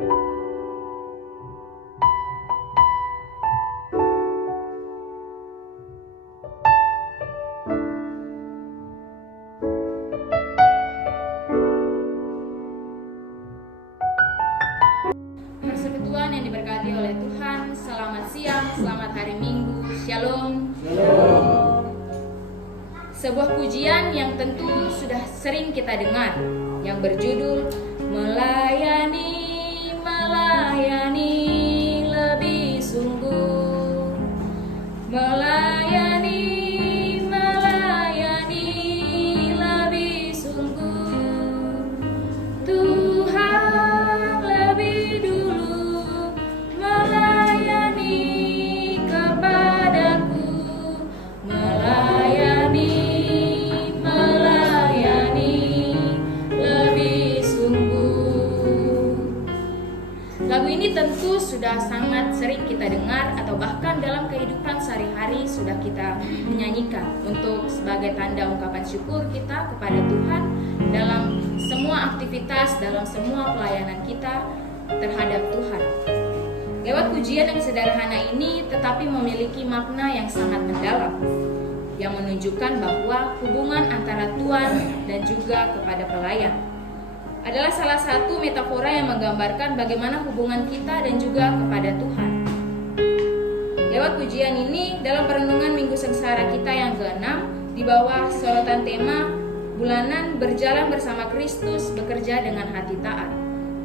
Persekutuan yang diberkati oleh Tuhan, selamat siang, selamat hari Minggu, Shalom. Sebuah pujian yang tentu sudah sering kita dengar, yang berjudul Melayani, melayani lebih sungguh. Melayani, melayani lebih sungguh. Tuhan lebih dulu melayani kepadaku. Melayani, melayani lebih sungguh. Lagu ini tentu sudah sangat sering kita dengar atau bahkan dalam kehidupan sehari-hari sudah kita menyanyikan untuk sebagai tanda ungkapan syukur kita kepada Tuhan dalam semua aktivitas, dalam semua pelayanan kita terhadap Tuhan. Lewat pujian yang sederhana ini tetapi memiliki makna yang sangat mendalam, yang menunjukkan bahwa hubungan antara Tuhan dan juga kepada pelayan adalah salah satu metafora yang menggambarkan bagaimana hubungan kita dan juga kepada Tuhan. Lewat pujian ini, dalam perenungan Minggu Sengsara kita yang ke-6, di bawah sorotan tema bulanan berjalan bersama Kristus bekerja dengan hati taat.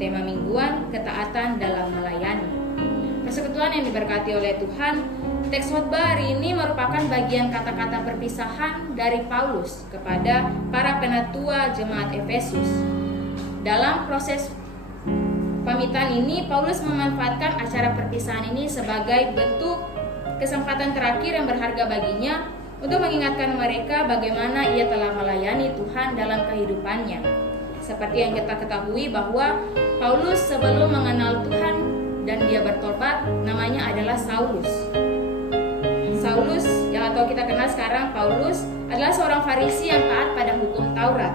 Tema mingguan, ketaatan dalam melayani. Persekutuan yang diberkati oleh Tuhan, teks khotbah hari ini merupakan bagian kata-kata perpisahan dari Paulus kepada para penatua jemaat Efesus. Dalam proses pamitan ini, Paulus memanfaatkan acara perpisahan ini sebagai bentuk kesempatan terakhir yang berharga baginya untuk mengingatkan mereka bagaimana ia telah melayani Tuhan dalam kehidupannya. Seperti yang kita ketahui bahwa Paulus sebelum mengenal Tuhan dan dia bertobat, namanya adalah Saulus. Saulus yang atau kita kenal sekarang Paulus adalah seorang Farisi yang taat pada hukum Taurat.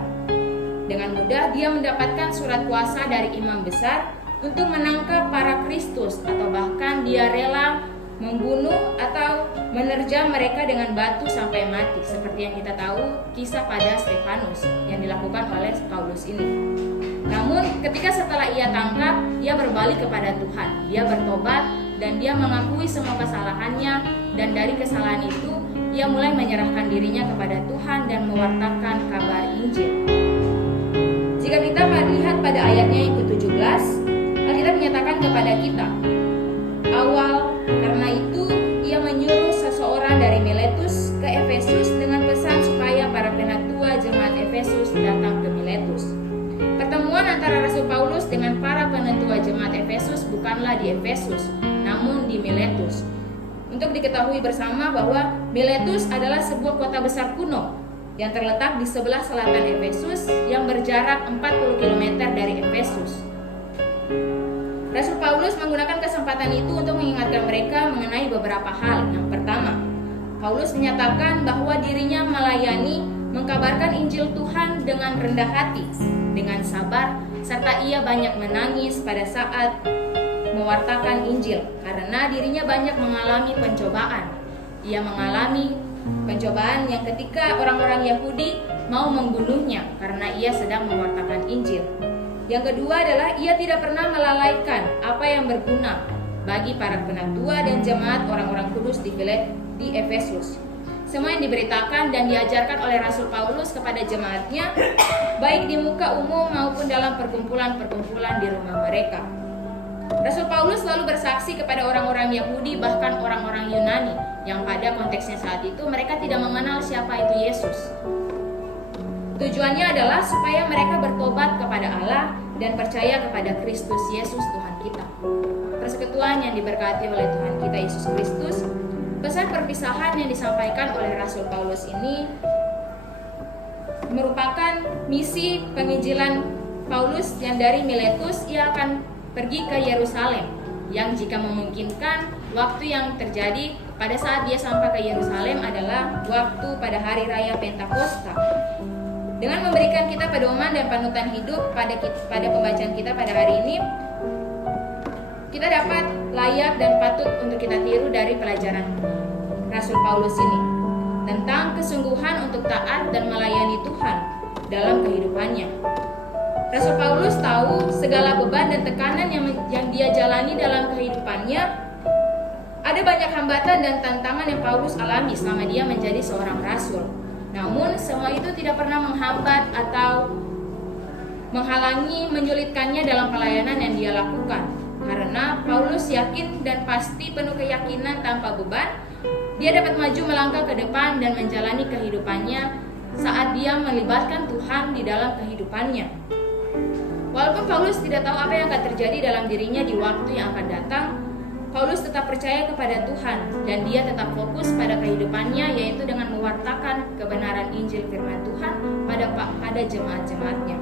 Dengan mudah dia mendapatkan surat kuasa dari imam besar untuk menangkap para Kristus, atau bahkan dia rela membunuh atau menerjam mereka dengan batu sampai mati, seperti yang kita tahu kisah pada Stefanus yang dilakukan oleh Paulus ini. Namun ketika setelah ia tangkap, ia berbalik kepada Tuhan, dia bertobat dan dia mengakui semua kesalahannya, dan dari kesalahan itu ia mulai menyerahkan dirinya kepada Tuhan dan mewartakan kabar Injil. Jika kita lihat pada ayatnya yang ke-17, Alkitab menyatakan kepada kita, awal karena itu ia menyuruh seseorang dari Miletus ke Efesus dengan pesan supaya para penatua jemaat Efesus datang ke Miletus. Pertemuan antara Rasul Paulus dengan para penatua jemaat Efesus bukanlah di Efesus, namun di Miletus. Untuk diketahui bersama bahwa Miletus adalah sebuah kota besar kuno yang terletak di sebelah selatan Efesus yang berjarak 40 km dari Efesus. Rasul Paulus menggunakan kesempatan itu untuk mengingatkan mereka mengenai beberapa hal. Yang pertama, Paulus menyatakan bahwa dirinya melayani, mengkabarkan Injil Tuhan dengan rendah hati, dengan sabar, serta ia banyak menangis pada saat mewartakan Injil karena dirinya banyak mengalami pencobaan. Ia mengalami pencobaan yang ketika orang-orang Yahudi mau membunuhnya karena ia sedang mewartakan Injil. Yang kedua adalah ia tidak pernah melalaikan apa yang berguna bagi para penatua dan jemaat orang-orang kudus di Efesus. Semua yang diberitakan dan diajarkan oleh Rasul Paulus kepada jemaatnya, baik di muka umum maupun dalam perkumpulan-perkumpulan di rumah mereka. Rasul Paulus selalu bersaksi kepada orang-orang Yahudi, bahkan orang-orang Yunani, yang pada konteksnya saat itu mereka tidak mengenal siapa itu Yesus. Tujuannya adalah supaya mereka bertobat kepada Allah dan percaya kepada Kristus Yesus Tuhan kita. Persekutuan yang diberkati oleh Tuhan kita Yesus Kristus, pesan perpisahan yang disampaikan oleh Rasul Paulus ini merupakan misi penginjilan Paulus yang dari Miletus ia akan pergi ke Yerusalem, yang jika memungkinkan waktu yang terjadi pada saat dia sampai ke Yerusalem adalah waktu pada hari raya Pentakosta. Dengan memberikan kita pedoman dan panutan hidup pada pembacaan kita pada hari ini, dapat layak dan patut untuk kita tiru dari pelajaran Rasul Paulus ini tentang kesungguhan untuk taat dan melayani Tuhan dalam kehidupannya. Rasul Paulus tahu segala beban dan tekanan yang dia jalani dalam kehidupannya. Ada banyak hambatan dan tantangan yang Paulus alami selama dia menjadi seorang rasul. Namun semua itu tidak pernah menghambat atau menghalangi, menyulitkannya dalam pelayanan yang dia lakukan. Karena Paulus yakin dan pasti penuh keyakinan tanpa beban, dia dapat maju melangkah ke depan dan menjalani kehidupannya saat dia melibatkan Tuhan di dalam kehidupannya. Walaupun Paulus tidak tahu apa yang akan terjadi dalam dirinya di waktu yang akan datang, Paulus tetap percaya kepada Tuhan dan dia tetap fokus pada kehidupannya, yaitu dengan mewartakan kebenaran Injil firman Tuhan pada jemaat-jemaatnya.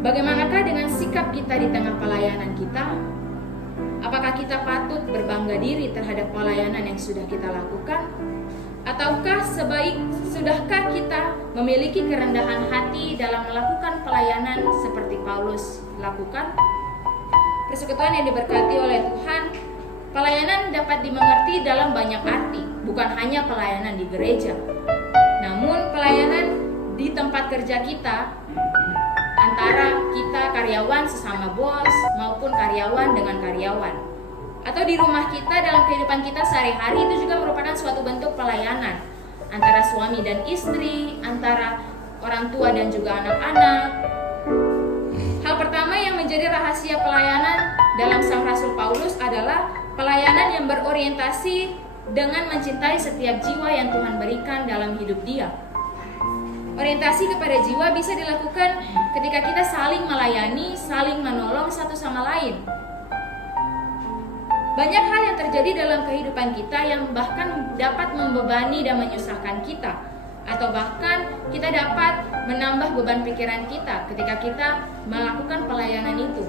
Bagaimanakah dengan sikap kita di tengah pelayanan kita? Apakah kita patut berbangga diri terhadap pelayanan yang sudah kita lakukan? Ataukah sudahkah kita memiliki kerendahan hati dalam melakukan pelayanan seperti Paulus lakukan? Persekutuan yang diberkati oleh Tuhan, pelayanan dapat dimengerti dalam banyak arti, bukan hanya pelayanan di gereja. Namun pelayanan di tempat kerja kita, antara kita karyawan sesama bos maupun karyawan dengan karyawan, atau di rumah kita dalam kehidupan kita sehari-hari, itu juga merupakan suatu bentuk pelayanan antara suami dan istri, antara orang tua dan juga anak-anak. Hal pertama yang menjadi rahasia pelayanan dalam sang Rasul Paulus adalah pelayanan yang berorientasi dengan mencintai setiap jiwa yang Tuhan berikan dalam hidup dia. Orientasi kepada jiwa bisa dilakukan ketika kita saling melayani, saling menolong satu sama lain. Banyak hal yang terjadi dalam kehidupan kita yang bahkan dapat membebani dan menyusahkan kita, atau bahkan kita dapat menambah beban pikiran kita ketika kita melakukan pelayanan itu.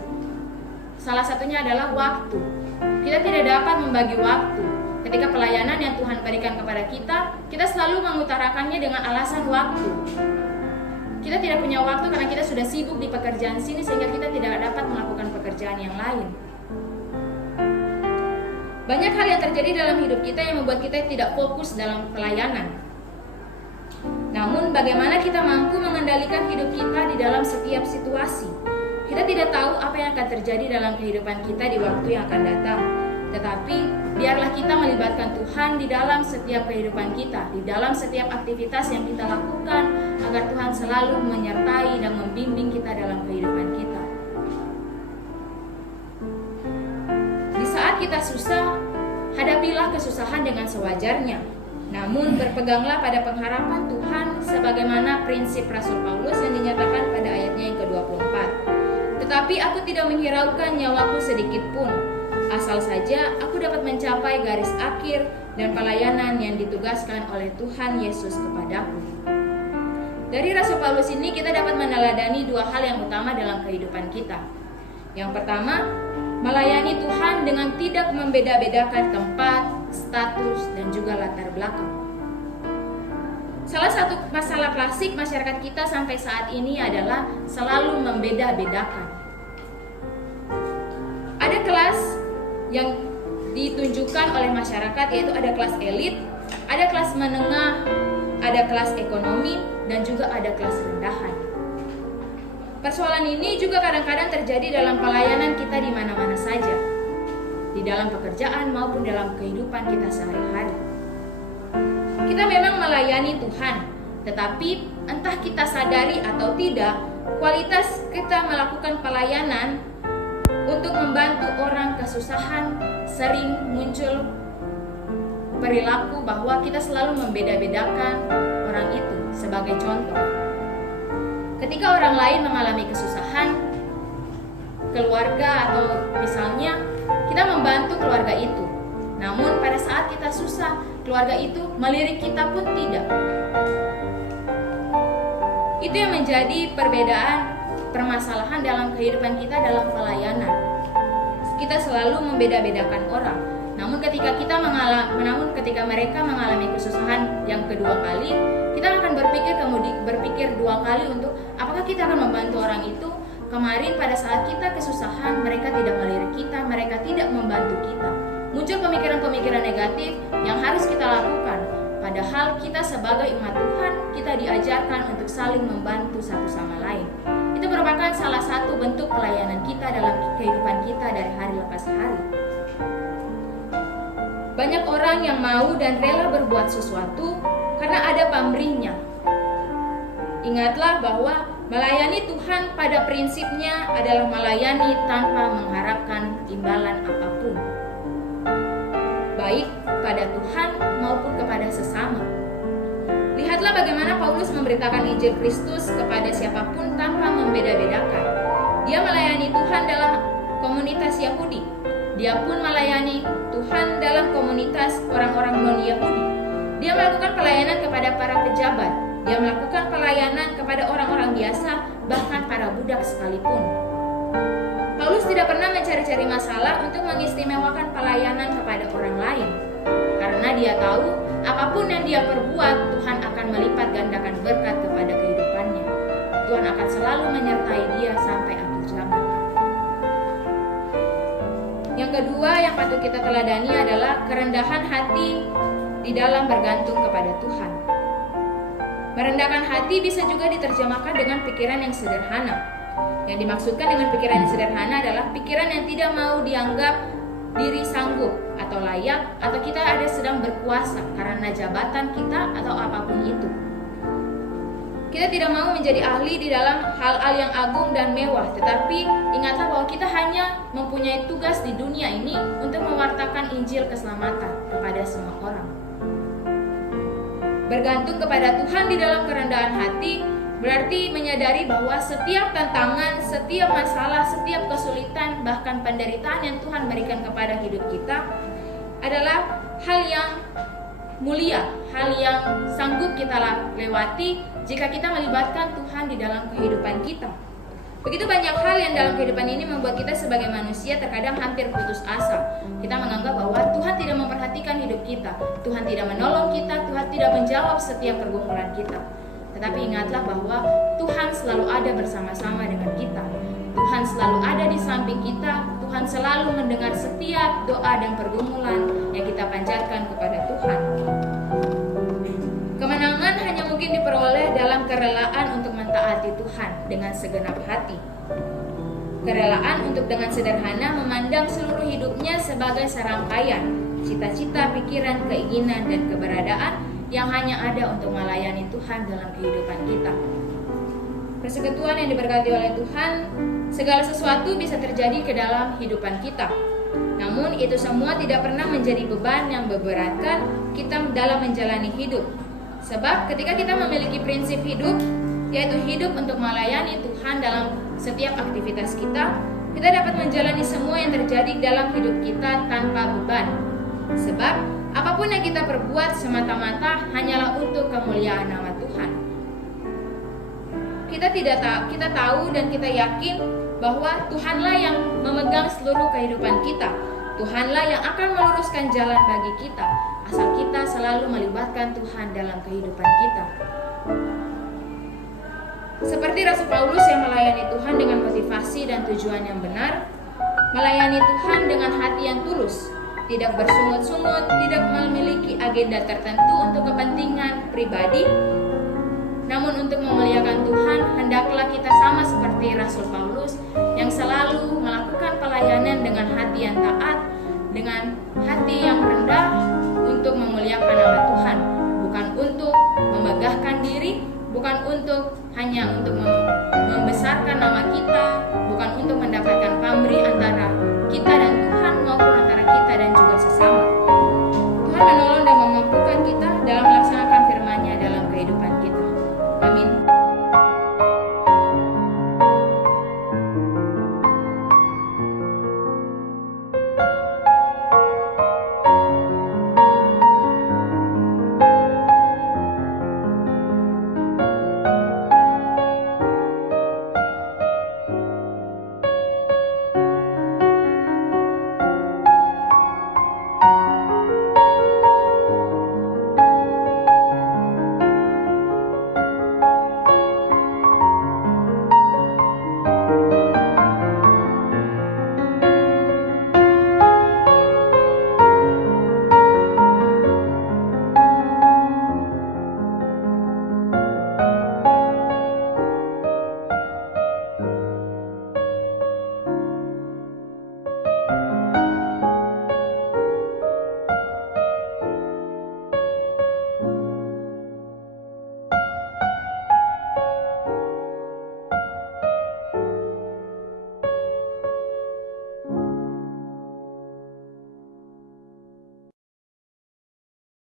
Salah satunya adalah waktu. Kita tidak dapat membagi waktu. Ketika pelayanan yang Tuhan berikan kepada kita selalu mengutarakannya dengan alasan waktu. Kita tidak punya waktu karena kita sudah sibuk di pekerjaan sini sehingga kita tidak dapat melakukan pekerjaan yang lain. Banyak hal yang terjadi dalam hidup kita yang membuat kita tidak fokus dalam pelayanan. Namun bagaimana kita mampu mengendalikan hidup kita di dalam setiap situasi? Kita tidak tahu apa yang akan terjadi dalam kehidupan kita di waktu yang akan datang. Tetapi biarlah kita melibatkan Tuhan di dalam setiap kehidupan kita, di dalam setiap aktivitas yang kita lakukan, agar Tuhan selalu menyertai dan membimbing kita dalam kehidupan kita. Di saat kita susah, hadapilah kesusahan dengan sewajarnya. Namun berpeganglah pada pengharapan Tuhan sebagaimana prinsip Rasul Paulus yang dinyatakan pada ayatnya yang ke-24. Tetapi aku tidak menghiraukan nyawaku sedikit pun, asal saja aku dapat mencapai garis akhir dan pelayanan yang ditugaskan oleh Tuhan Yesus kepadaku. Dari Rasul Paulus ini kita dapat meneladani dua hal yang utama dalam kehidupan kita. Yang pertama, melayani Tuhan dengan tidak membeda-bedakan tempat, status, dan juga latar belakang. Salah satu masalah klasik masyarakat kita sampai saat ini adalah selalu membeda-bedakan. Ada kelas yang ditunjukkan oleh masyarakat, yaitu ada kelas elit, ada kelas menengah, ada kelas ekonomi, dan juga ada kelas rendahan. Persoalan ini juga kadang-kadang terjadi dalam pelayanan kita di mana-mana saja, di dalam pekerjaan maupun dalam kehidupan kita sehari-hari. Kita memang melayani Tuhan, tetapi entah kita sadari atau tidak, kualitas kita melakukan pelayanan untuk membantu orang kesusahan sering muncul perilaku bahwa kita selalu membeda-bedakan orang itu. Sebagai contoh, ketika orang lain mengalami kesusahan, keluarga atau misalnya kita membantu keluarga itu, namun pada saat kita susah, keluarga itu melirik kita pun tidak. Itu yang menjadi perbedaan permasalahan dalam kehidupan kita dalam pelayanan. Kita selalu membeda-bedakan orang. Namun ketika mereka mengalami kesusahan yang kedua kali, kita akan berpikir dua kali untuk apakah kita akan membantu orang itu. Kemarin pada saat kita kesusahan, mereka tidak melirik kita, mereka pemikiran negatif yang harus kita lakukan. Padahal kita sebagai umat Tuhan, kita diajarkan untuk saling membantu satu sama lain. Itu merupakan salah satu bentuk pelayanan kita dalam kehidupan kita dari hari lepas hari. Banyak orang yang mau dan rela berbuat sesuatu karena ada pamrihnya. Ingatlah bahwa melayani Tuhan pada prinsipnya adalah melayani tanpa mengharapkan imbalan apapun, baik pada Tuhan maupun kepada sesama. Lihatlah bagaimana Paulus memberitakan Injil Kristus kepada siapapun tanpa membeda-bedakan. Dia melayani Tuhan dalam komunitas Yahudi. Dia pun melayani Tuhan dalam komunitas orang-orang non-Yahudi. Dia melakukan pelayanan kepada para pejabat. Dia melakukan pelayanan kepada orang-orang biasa, bahkan para budak sekalipun. Paulus tidak pernah mencari-cari masalah untuk mengistimewakan pelayanan kepada orang lain. Karena dia tahu, apapun yang dia perbuat, Tuhan akan melipat gandakan berkat kepada kehidupannya. Tuhan akan selalu menyertai dia sampai akhir zaman. Yang kedua yang patut kita teladani adalah kerendahan hati di dalam bergantung kepada Tuhan. Merendahkan hati bisa juga diterjemahkan dengan pikiran yang sederhana. Yang dimaksudkan dengan pikiran yang sederhana adalah pikiran yang tidak mau dianggap diri sanggup atau layak, atau kita ada sedang berkuasa karena jabatan kita atau apapun itu. Kita tidak mau menjadi ahli di dalam hal-hal yang agung dan mewah, tetapi ingatlah bahwa kita hanya mempunyai tugas di dunia ini untuk mewartakan Injil keselamatan kepada semua orang. Bergantung kepada Tuhan di dalam kerendahan hati berarti menyadari bahwa setiap tantangan, setiap masalah, setiap kesulitan, bahkan penderitaan yang Tuhan berikan kepada hidup kita adalah hal yang mulia, hal yang sanggup kita lewati jika kita melibatkan Tuhan di dalam kehidupan kita. Begitu banyak hal yang dalam kehidupan ini membuat kita sebagai manusia terkadang hampir putus asa. Kita menganggap bahwa Tuhan tidak memperhatikan hidup kita, Tuhan tidak menolong kita, Tuhan tidak menjawab setiap pergumulan kita. Tetapi ingatlah bahwa Tuhan selalu ada bersama-sama dengan kita. Tuhan selalu ada di samping kita. Tuhan selalu mendengar setiap doa dan pergumulan yang kita panjatkan kepada Tuhan. Kemenangan hanya mungkin diperoleh dalam kerelaan untuk mentaati Tuhan dengan segenap hati. Kerelaan untuk dengan sederhana memandang seluruh hidupnya sebagai serangkaian cita-cita, pikiran, keinginan, dan keberadaan yang hanya ada untuk melayani Tuhan dalam kehidupan kita. Persekutuan yang diberkati oleh Tuhan, segala sesuatu bisa terjadi ke dalam kehidupan kita. Namun itu semua tidak pernah menjadi beban yang memberatkan kita dalam menjalani hidup. Sebab ketika kita memiliki prinsip hidup, yaitu hidup untuk melayani Tuhan dalam setiap aktivitas kita, kita dapat menjalani semua yang terjadi dalam hidup kita tanpa beban. Sebab apapun yang kita perbuat semata-mata hanyalah untuk kemuliaan nama Tuhan. Kita tahu dan kita yakin bahwa Tuhanlah yang memegang seluruh kehidupan kita. Tuhanlah yang akan meluruskan jalan bagi kita, asal kita selalu melibatkan Tuhan dalam kehidupan kita. Seperti Rasul Paulus yang melayani Tuhan dengan motivasi dan tujuan yang benar, melayani Tuhan dengan hati yang tulus, tidak bersungut-sungut, tidak memiliki agenda tertentu untuk kepentingan pribadi, namun untuk memuliakan Tuhan, hendaklah kita sama seperti Rasul Paulus yang selalu melakukan pelayanan dengan hati yang taat, dengan hati yang rendah untuk memuliakan nama Tuhan, bukan untuk memegahkan diri, bukan untuk hanya untuk membesarkan nama kita, bukan untuk mendapatkan pamrih